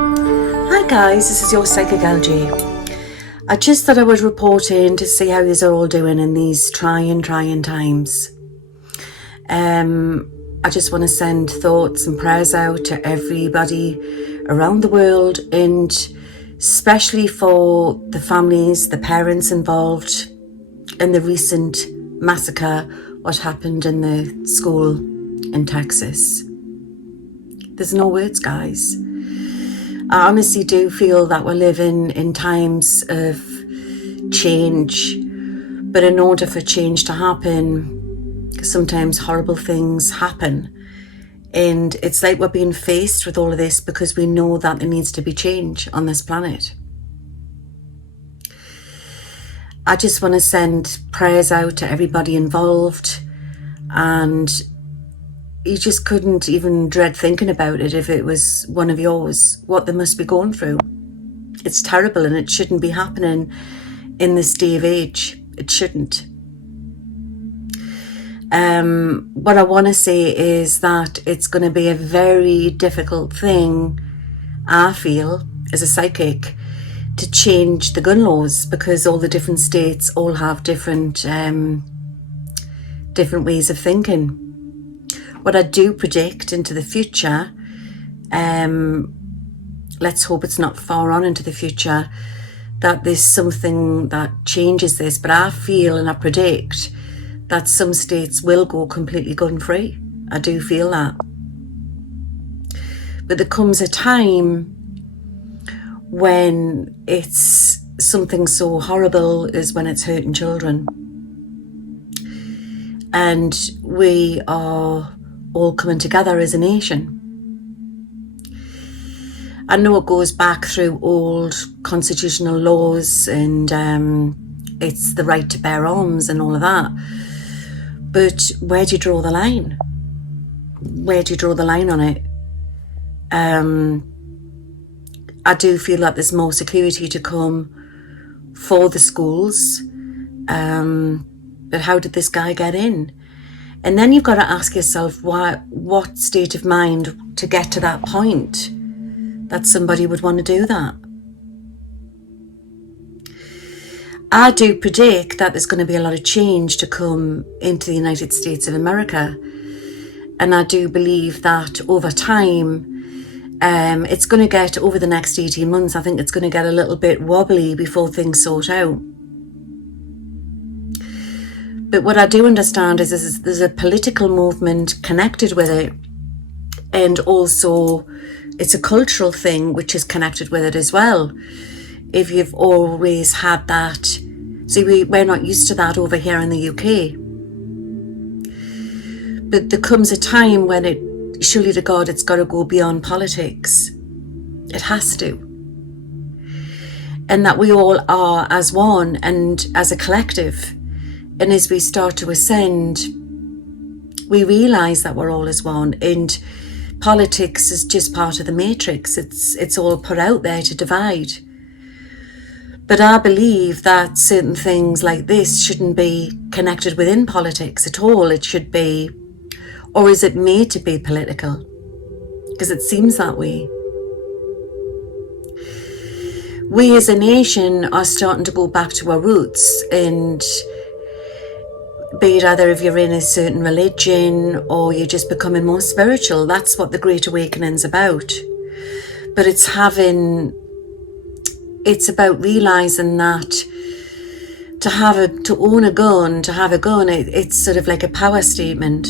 Hi guys, this is your Psychic LG. I just thought I would report in to see how yous are all doing in these trying times. I just want to send thoughts and prayers out to everybody around the world, and especially for the families, the parents involved in the recent massacre, what happened in the school in Texas. There's no words, guys. I honestly do feel that we're living in times of change, but in order for change to happen, sometimes horrible things happen. And it's like we're being faced with all of this because we know that there needs to be change on this planet. I just want to send prayers out to everybody involved, and you just couldn't even dread thinking about it if it was one of yours, what they must be going through. It's terrible, and it shouldn't be happening in this day of age. It shouldn't. What I want to say is that it's going to be a very difficult thing, I feel, as a psychic, to change the gun laws, because all the different states all have different ways of thinking. What I do predict into the future, let's hope it's not far on into the future, that there's something that changes this, but I feel and I predict that some states will go completely gun-free. I do feel that. But there comes a time when it's something so horrible as when it's hurting children. And we are all coming together as a nation. I know it goes back through old constitutional laws, and it's the right to bear arms and all of that. But where do you draw the line? Where do you draw the line on it? I do feel that there's more security to come for the schools. But how did this guy get in? And then you've got to ask yourself what state of mind to get to that point that somebody would want to do that. I do predict that there's going to be a lot of change to come into the United States of America. And I do believe that over time, it's going to get, over the next 18 months, I think it's going to get a little bit wobbly before things sort out. But what I do understand is there's a political movement connected with it, and also it's a cultural thing which is connected with it as well. If you've always had that, see, we're not used to that over here in the UK. But there comes a time when it, surely to God, it's got to go beyond politics. It has to. And that we all are as one and as a collective. And as we start to ascend, we realise that we're all as one. And politics is just part of the matrix. It's all put out there to divide. But I believe that certain things like this shouldn't be connected within politics at all. It should be, or is it made to be political? Because it seems that way. We as a nation are starting to go back to our roots, and be it either if you're in a certain religion or you're just becoming more spiritual, that's what the Great Awakening's about. But it's about realising that to own a gun, to have a gun, it's sort of like a power statement.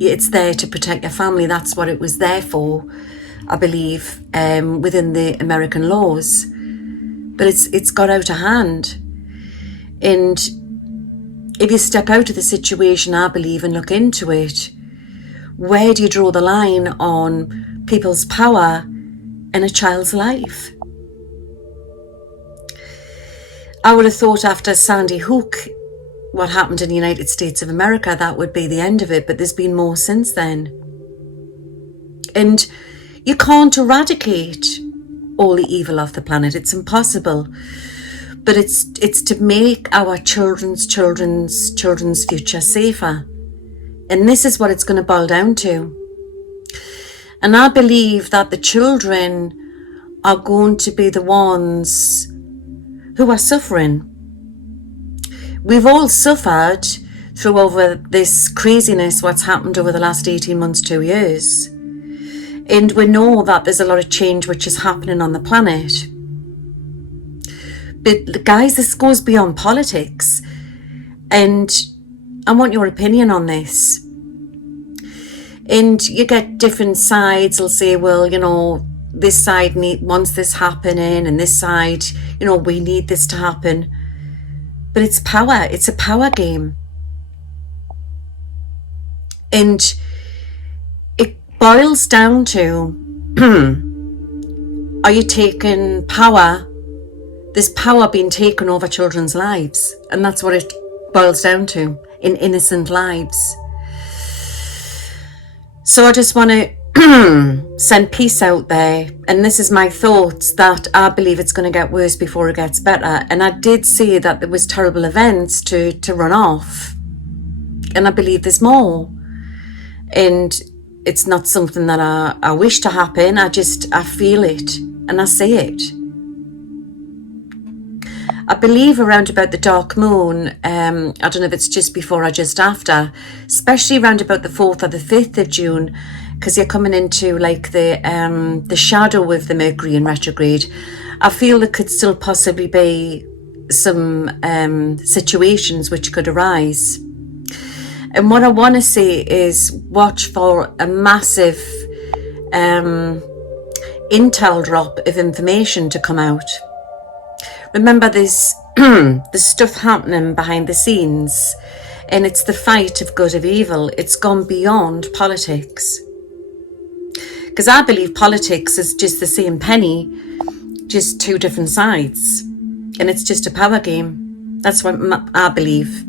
It's there to protect your family. That's what it was there for, I believe, within the American laws. But it's got out of hand. And if you step out of the situation, I believe, and look into it, where do you draw the line on people's power in a child's life? I would have thought after Sandy Hook, what happened in the United States of America, that would be the end of it, but there's been more since then. And you can't eradicate all the evil off the planet. It's impossible. But it's to make our children's future safer. And this is what it's going to boil down to. And I believe that the children are going to be the ones who are suffering. We've all suffered through over this craziness, what's happened over the last 18 months, 2 years. And we know that there's a lot of change which is happening on the planet. But guys, this goes beyond politics. And I want your opinion on this. And you get different sides will say, well, you know, this side wants this happening, and this side, you know, we need this to happen. But it's power. It's a power game. And it boils down to, are you taking power? There's power being taken over children's lives. And that's what it boils down to, in innocent lives. So I just want to send peace out there. And this is my thoughts, that I believe it's going to get worse before it gets better. And I did say that there was terrible events to run off. And I believe there's more. And it's not something that I wish to happen. I feel it and I see it. I believe around about the dark moon, I don't know if it's just before or just after, especially around about the 4th or the 5th of June, because you're coming into like the shadow of the Mercury in retrograde. I feel there could still possibly be some situations which could arise. And what I want to say is watch for a massive intel drop of information to come out. Remember, there's stuff happening behind the scenes, and it's the fight of good of evil. It's gone beyond politics. Because I believe politics is just the same penny, just two different sides. And it's just a power game. That's what I believe.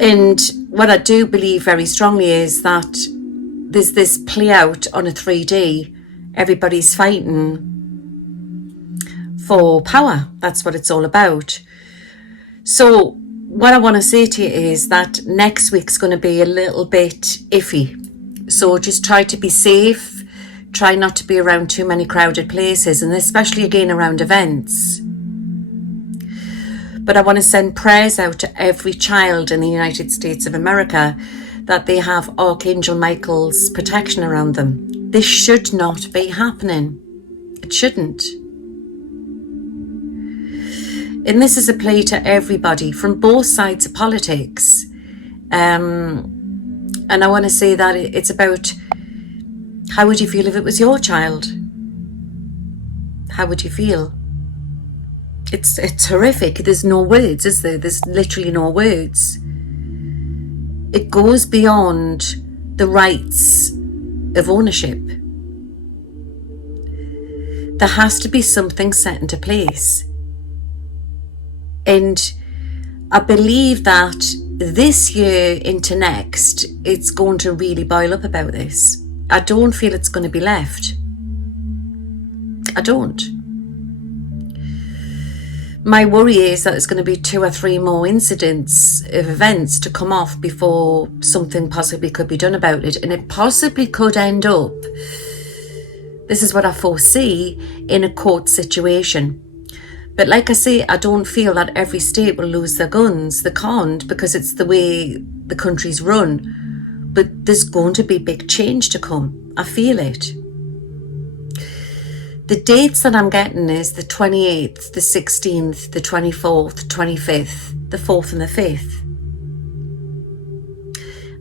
And what I do believe very strongly is that there's this play out on a 3D. Everybody's fighting for power. That's what it's all about. So what I want to say to you is that next week's going to be a little bit iffy. So just try to be safe. Try not to be around too many crowded places, and especially again around events. But I want to send prayers out to every child in the United States of America that they have Archangel Michael's protection around them. This should not be happening. It shouldn't. And this is a play to everybody from both sides of politics. And I want to say that it's about, how would you feel if it was your child? How would you feel? It's horrific. There's no words, is there? There's literally no words. It goes beyond the rights of ownership. There has to be something set into place. And I believe that this year into next, it's going to really boil up about this. I don't feel it's going to be left. I don't. My worry is that there's going to be 2 or 3 more incidents of events to come off before something possibly could be done about it. And it possibly could end up, this is what I foresee, in a court situation. But like I say, I don't feel that every state will lose their guns. They can't, because it's the way the country's run. But there's going to be big change to come. I feel it. The dates that I'm getting is the 28th, the 16th, the 24th, 25th, the 4th and the 5th.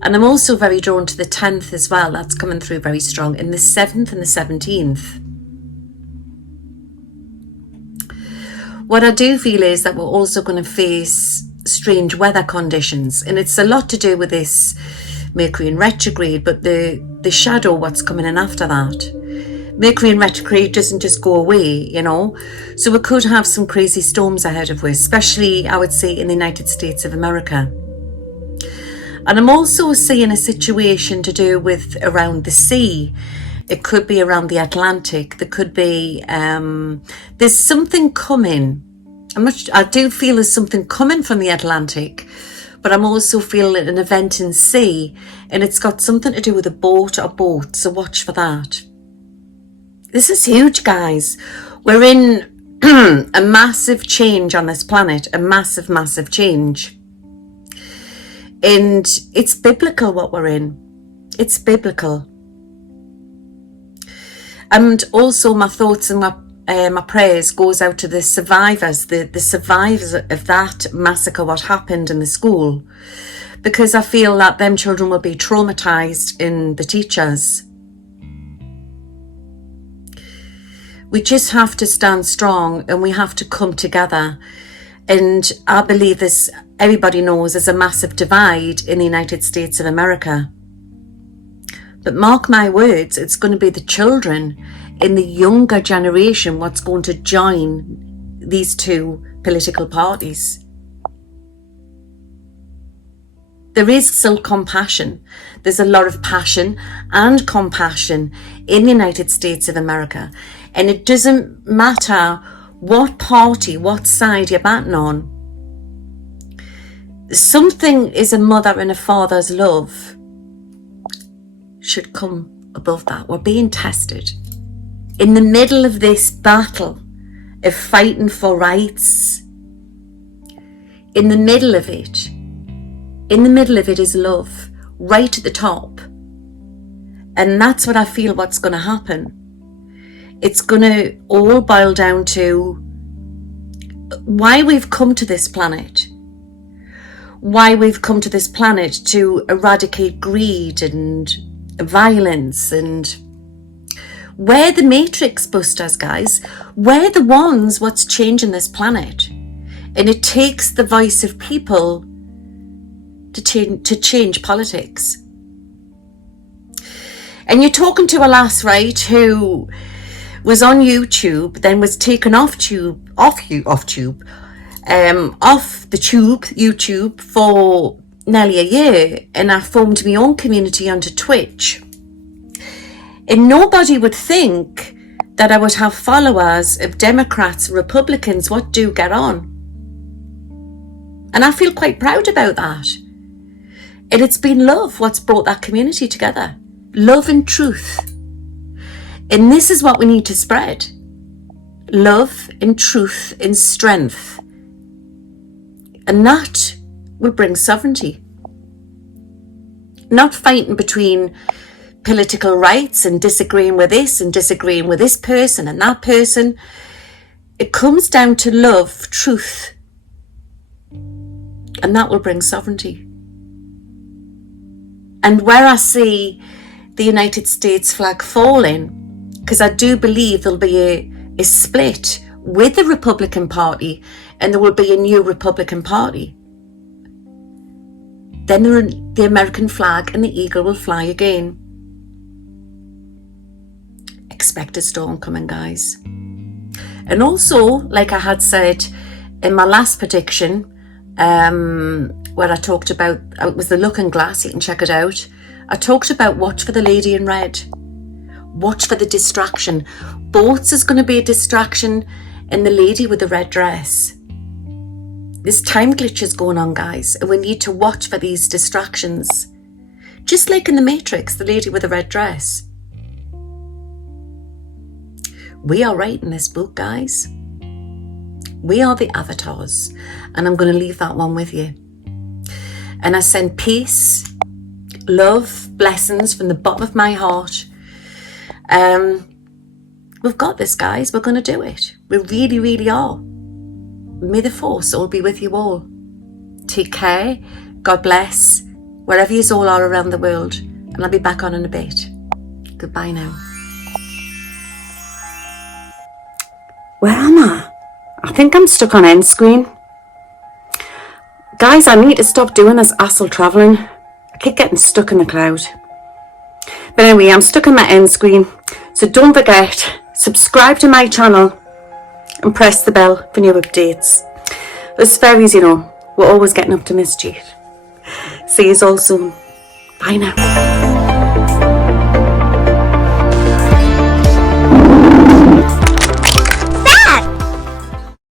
And I'm also very drawn to the 10th as well. That's coming through very strong. And the 7th and the 17th. What I do feel is that we're also going to face strange weather conditions. And it's a lot to do with this Mercury in retrograde, but the shadow, what's coming in after that. Mercury in retrograde doesn't just go away, you know. So we could have some crazy storms ahead of us, especially, I would say, in the United States of America. And I'm also seeing a situation to do with around the sea. It could be around the Atlantic. There could be, there's something coming. I do feel there's something coming from the Atlantic, but I'm also feeling an event in sea, and it's got something to do with a boat or boats, so watch for that. This is huge, guys. We're in a massive change on this planet, a massive, massive change. And it's biblical what we're in. It's biblical. And also my thoughts and my prayers goes out to the survivors, the survivors of that massacre, what happened in the school. Because I feel that them children will be traumatized in the teachers. We just have to stand strong and we have to come together. And I believe this, everybody knows, there's a massive divide in the United States of America. But mark my words, it's going to be the children in the younger generation what's going to join these two political parties. There is still compassion. There's a lot of passion and compassion in the United States of America. And it doesn't matter what party, what side you're batting on. Something is a mother and a father's love should come above that. We're being tested. In the middle of this battle of fighting for rights, in the middle of it is love, right at the top. And that's what I feel what's going to happen. It's going to all boil down to why we've come to this planet. Why we've come to this planet to eradicate greed and violence, and we're the matrix busters, guys. We're the ones what's changing this planet. And it takes the voice of people to change politics. And you're talking to a lass, right, who was on YouTube, then was taken off YouTube for nearly a year, and I formed my own community onto Twitch. And nobody would think that I would have followers of Democrats, Republicans, what do get on. And I feel quite proud about that. And it's been love what's brought that community together. Love and truth. And this is what we need to spread. Love and truth and strength. And that will bring sovereignty. Not fighting between political rights and disagreeing with this and disagreeing with this person and that person. It comes down to love, truth. And that will bring sovereignty. And where I see the United States flag falling, because I do believe there'll be a split with the Republican Party, and there will be a new Republican Party. Then the American flag and the eagle will fly again. Expect a storm coming, guys. And also, like I had said in my last prediction, where I talked about, it was the looking glass, you can check it out. I talked about watch for the lady in red. Watch for the distraction. Boats is going to be a distraction, and the lady with the red dress. There's time glitches going on, guys, and we need to watch for these distractions. Just like in the Matrix, the lady with the red dress. We are writing this book, guys. We are the avatars, and I'm going to leave that one with you. And I send peace, love, blessings from the bottom of my heart. We've got this, guys. We're going to do it. We really, really are. May the force all be with you all. Take care. God bless. Wherever you all are around the world. And I'll be back on in a bit. Goodbye now. Where am I? I think I'm stuck on end screen. Guys, I need to stop doing this astral travelling. I keep getting stuck in the cloud. But anyway, I'm stuck on my end screen. So don't forget, subscribe to my channel and press the bell for new updates. Us fairies, you know, we're always getting up to mischief. See you all soon. Bye now.